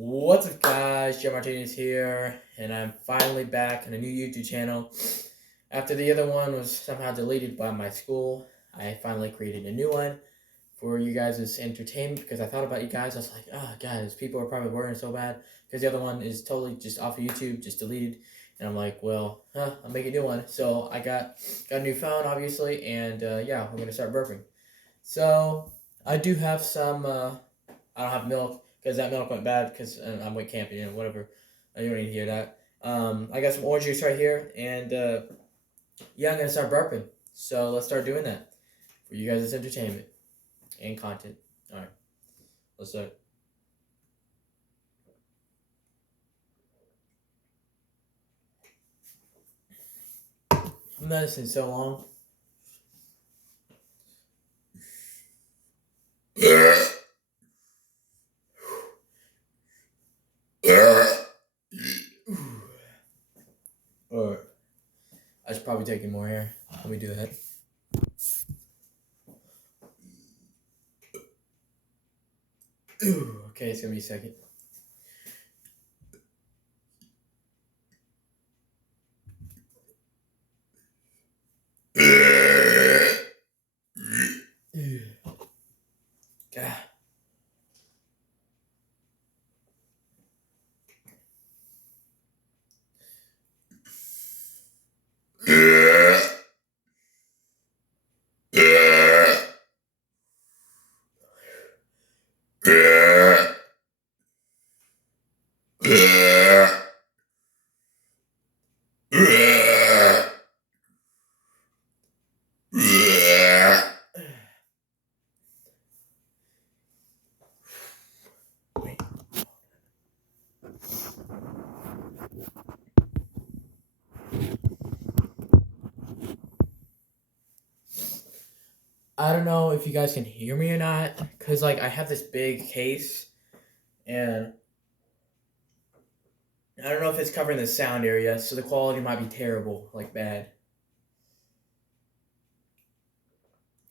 What's up, guys? Joe Martinez here, and I'm finally back on a new YouTube channel. After the other one was somehow deleted by my school, I finally created a new one for you guys' entertainment because I thought about you guys. I was like, oh, guys, people are probably worrying so bad because the other one is totally just off of YouTube, just deleted. And I'm like, well, I'll make a new one. So I got a new phone, obviously, and yeah, we're going to start burping. So I do have some, I don't have milk because that milk went bad because I went camping and whatever. You don't need to hear that. I got some orange juice right here, and yeah, I'm gonna start burping. So let's start doing that for you guys' entertainment and content. All right, let's start. Medicine so long. Or I should probably take in more air. Let me do that. Okay, it's gonna be a second. God. I don't know if you guys can hear me or not, because like I have this big case, and I don't know if it's covering the sound area, so the quality might be terrible, like bad.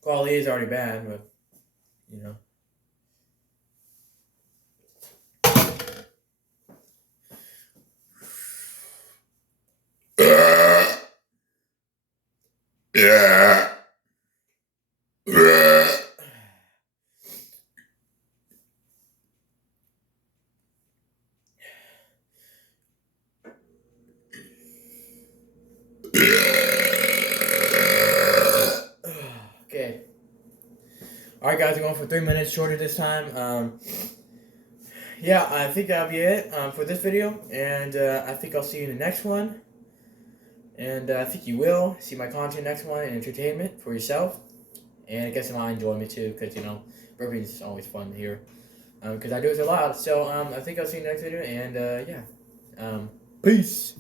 Quality is already bad, but you know. Yeah. Okay. All right, guys, I'm going for 3 minutes shorter this time. Yeah, I think that'll be it for this video, and I think I'll see you in the next one. And I think you will see my content next one and entertainment for yourself. And I guess my enjoyment too, because you know, burping is always fun here. Because I do it a lot. So I think I'll see you next video, and yeah. Peace.